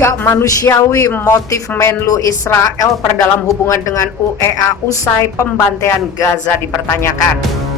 Gak manusiawi motif Menlu Israel perdalam hubungan dengan UEA usai pembantaian Gaza dipertanyakan.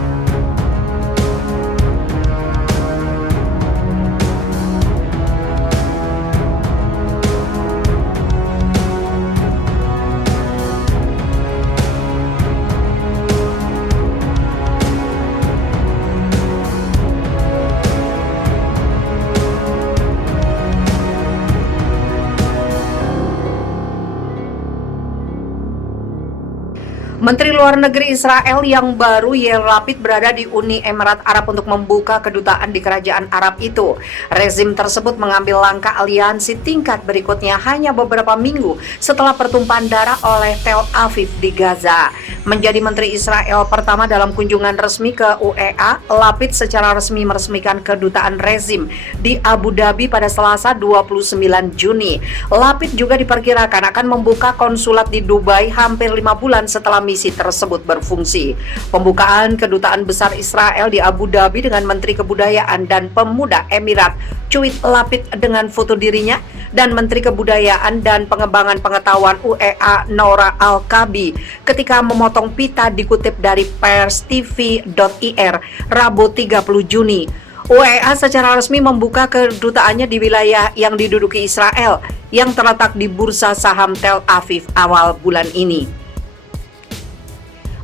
Menteri Luar Negeri Israel yang baru Yair Lapid berada di Uni Emirat Arab untuk membuka kedutaan di kerajaan Arab itu. Rezim tersebut mengambil langkah aliansi tingkat berikutnya hanya beberapa minggu setelah pertumpahan darah oleh Tel Aviv di Gaza. Menjadi Menteri Israel pertama dalam kunjungan resmi ke UEA, Lapid secara resmi meresmikan kedutaan rezim di Abu Dhabi pada Selasa 29 Juni. Lapid juga diperkirakan akan membuka konsulat di Dubai hampir 5 bulan setelah misi tersebut berfungsi. Pembukaan kedutaan besar Israel di Abu Dhabi dengan Menteri Kebudayaan dan Pemuda Emirat cuit Lapid dengan foto dirinya dan Menteri Kebudayaan dan Pengembangan Pengetahuan UEA Noura Al-Kabi ketika memotong pita dikutip dari perstv.ir Rabu 30 Juni. UEA secara resmi membuka kedutaannya di wilayah yang diduduki Israel yang terletak di bursa saham Tel Aviv awal bulan ini.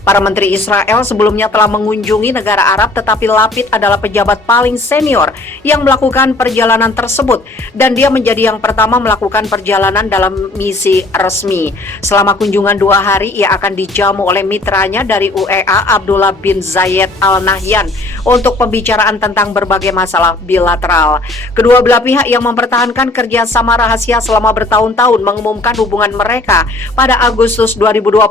Para menteri Israel sebelumnya telah mengunjungi negara Arab, tetapi Lapid adalah pejabat paling senior yang melakukan perjalanan tersebut dan dia menjadi yang pertama melakukan perjalanan dalam misi resmi. Selama kunjungan 2 hari, ia akan dijamu oleh mitranya dari UEA Abdullah bin Zayed Al Nahyan untuk pembicaraan tentang berbagai masalah bilateral. Kedua belah pihak yang mempertahankan kerjasama rahasia selama bertahun-tahun mengumumkan hubungan mereka pada Agustus 2020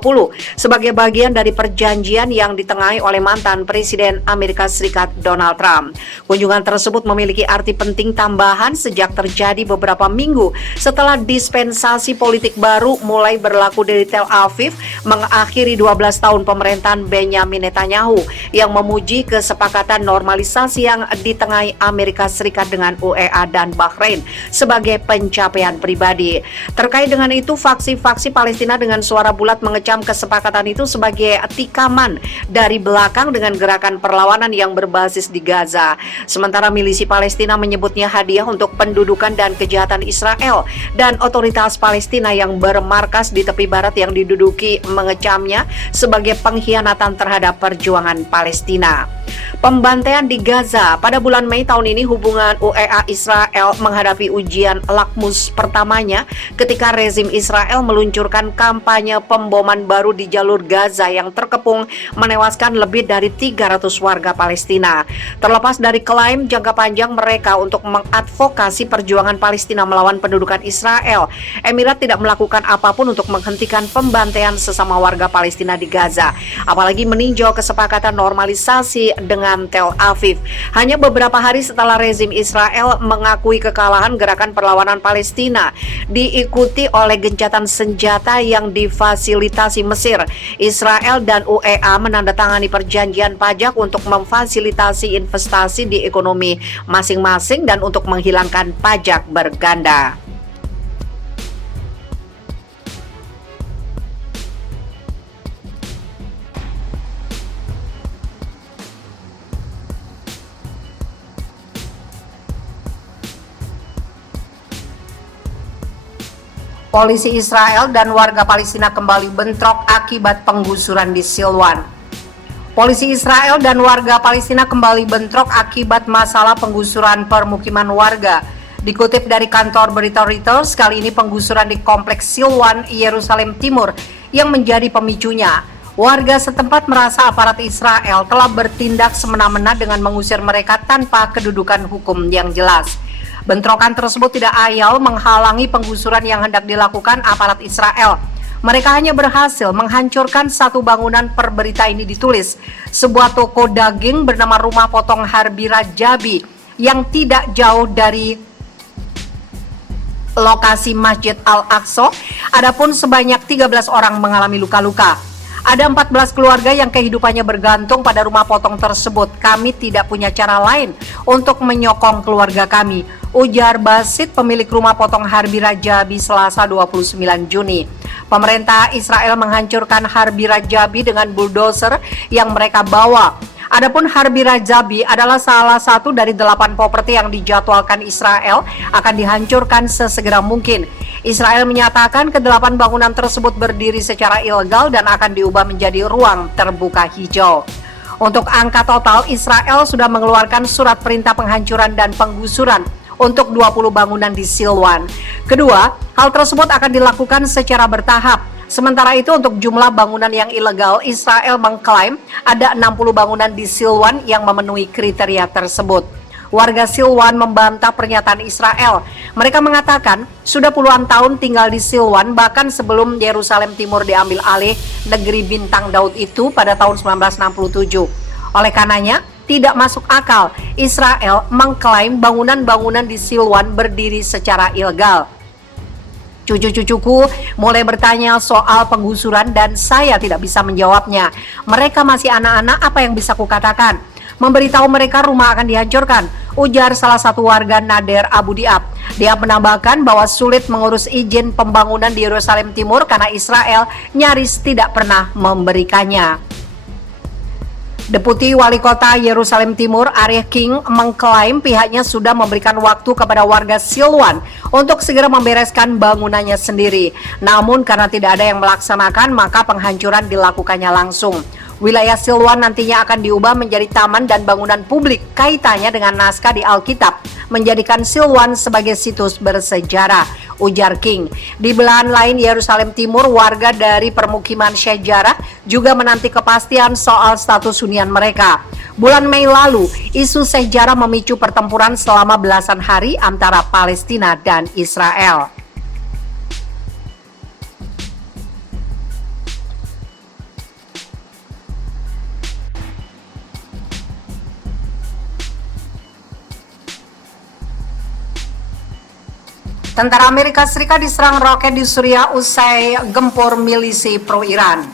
sebagai bagian dari perjanjian yang ditengahi oleh mantan Presiden Amerika Serikat Donald Trump. Kunjungan tersebut memiliki arti penting tambahan sejak terjadi beberapa minggu setelah dispensasi politik baru mulai berlaku dari Tel Aviv mengakhiri 12 tahun pemerintahan Benjamin Netanyahu yang memuji kesepakatan normalisasi yang ditengahi Amerika Serikat dengan UEA dan Bahrain sebagai pencapaian pribadi. Terkait dengan itu, faksi-faksi Palestina dengan suara bulat mengecam kesepakatan itu sebagai tikaman dari belakang dengan gerakan perlawanan yang berbasis di Gaza. Sementara milisi Palestina menyebutnya hadiah untuk pendudukan dan kejahatan Israel, dan otoritas Palestina yang bermarkas di tepi barat yang diduduki mengecamnya sebagai pengkhianatan terhadap perjuangan Palestina. Pembantaian di Gaza. Pada bulan Mei tahun ini, hubungan UEA Israel menghadapi ujian lakmus pertamanya ketika rezim Israel meluncurkan kampanye pemboman baru di jalur Gaza yang terkepung menewaskan lebih dari 300 warga Palestina. Terlepas dari klaim jangka panjang mereka untuk mengadvokasi perjuangan Palestina melawan pendudukan Israel, Emirat tidak melakukan apapun untuk menghentikan pembantaian sesama warga Palestina di Gaza, apalagi meninjau kesepakatan normalisasi dengan Tel Aviv. Hanya beberapa hari setelah rezim Israel mengakui kekalahan gerakan perlawanan Palestina, diikuti oleh gencatan senjata yang difasilitasi Mesir, Israel dan UEA menandatangani perjanjian pajak untuk memfasilitasi investasi di ekonomi masing-masing dan untuk menghilangkan pajak berganda. Polisi Israel dan warga Palestina kembali bentrok akibat penggusuran di Silwan. Polisi Israel dan warga Palestina kembali bentrok akibat masalah penggusuran permukiman warga. Dikutip dari kantor berita Reuters, kali ini penggusuran di kompleks Silwan, Yerusalem Timur yang menjadi pemicunya. Warga setempat merasa aparat Israel telah bertindak semena-mena dengan mengusir mereka tanpa kedudukan hukum yang jelas. Bentrokan tersebut tidak ayal menghalangi penggusuran yang hendak dilakukan aparat Israel. Mereka hanya berhasil menghancurkan satu bangunan. Per berita ini ditulis, sebuah toko daging bernama Rumah Potong Harbira Jabi yang tidak jauh dari lokasi Masjid Al-Aqsa. Adapun sebanyak 13 orang mengalami luka-luka. Ada 14 keluarga yang kehidupannya bergantung pada rumah potong tersebut. Kami tidak punya cara lain untuk menyokong keluarga kami, ujar Basit, pemilik rumah potong Harbi Rajabi, Selasa 29 Juni. Pemerintah Israel menghancurkan Harbi Rajabi dengan bulldozer yang mereka bawa. Adapun Harbi Rajabi adalah salah satu dari 8 properti yang dijadwalkan Israel akan dihancurkan sesegera mungkin. Israel menyatakan ke-8 bangunan tersebut berdiri secara ilegal dan akan diubah menjadi ruang terbuka hijau. Untuk angka total, Israel sudah mengeluarkan surat perintah penghancuran dan penggusuran untuk 20 bangunan di Silwan. Kedua, hal tersebut akan dilakukan secara bertahap. Sementara itu, untuk jumlah bangunan yang ilegal, Israel mengklaim ada 60 bangunan di Silwan yang memenuhi kriteria tersebut. Warga Silwan membantah pernyataan Israel. Mereka mengatakan sudah puluhan tahun tinggal di Silwan, bahkan sebelum Yerusalem Timur diambil alih negeri Bintang Daud itu pada tahun 1967. Oleh karenanya, tidak masuk akal Israel mengklaim bangunan-bangunan di Silwan berdiri secara ilegal. Cucu-cucuku mulai bertanya soal penggusuran dan saya tidak bisa menjawabnya. Mereka masih anak-anak, apa yang bisa kukatakan? Memberitahu mereka rumah akan dihancurkan, ujar salah satu warga Nader Abu Diab. Dia menambahkan bahwa sulit mengurus izin pembangunan di Yerusalem Timur karena Israel nyaris tidak pernah memberikannya. Deputi Wali Kota Yerusalem Timur, Aryeh King, mengklaim pihaknya sudah memberikan waktu kepada warga Silwan untuk segera membereskan bangunannya sendiri. Namun karena tidak ada yang melaksanakan, maka penghancuran dilakukannya langsung. Wilayah Silwan nantinya akan diubah menjadi taman dan bangunan publik. Kaitannya dengan naskah di Alkitab menjadikan Silwan sebagai situs bersejarah, ujar King. Di belahan lain Yerusalem Timur, warga dari permukiman sejarah juga menanti kepastian soal status hunian mereka. Bulan Mei lalu, isu sejarah memicu pertempuran selama belasan hari antara Palestina dan Israel. Tentara Amerika Serikat diserang roket di Suriah usai gempur milisi pro-Iran.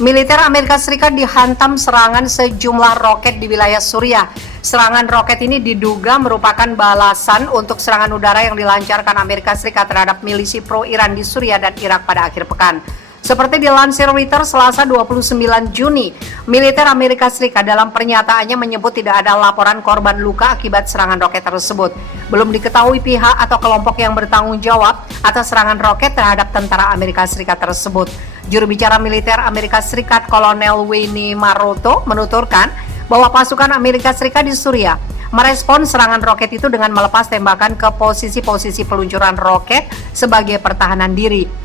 Militer Amerika Serikat dihantam serangan sejumlah roket di wilayah Suriah. Serangan roket ini diduga merupakan balasan untuk serangan udara yang dilancarkan Amerika Serikat terhadap milisi pro-Iran di Suriah dan Irak pada akhir pekan. Seperti dilansir Reuters Selasa 29 Juni, militer Amerika Serikat dalam pernyataannya menyebut tidak ada laporan korban luka akibat serangan roket tersebut. Belum diketahui pihak atau kelompok yang bertanggung jawab atas serangan roket terhadap tentara Amerika Serikat tersebut. Juru bicara militer Amerika Serikat Kolonel Wayne Maroto menuturkan bahwa pasukan Amerika Serikat di Suriah merespon serangan roket itu dengan melepas tembakan ke posisi-posisi peluncuran roket sebagai pertahanan diri.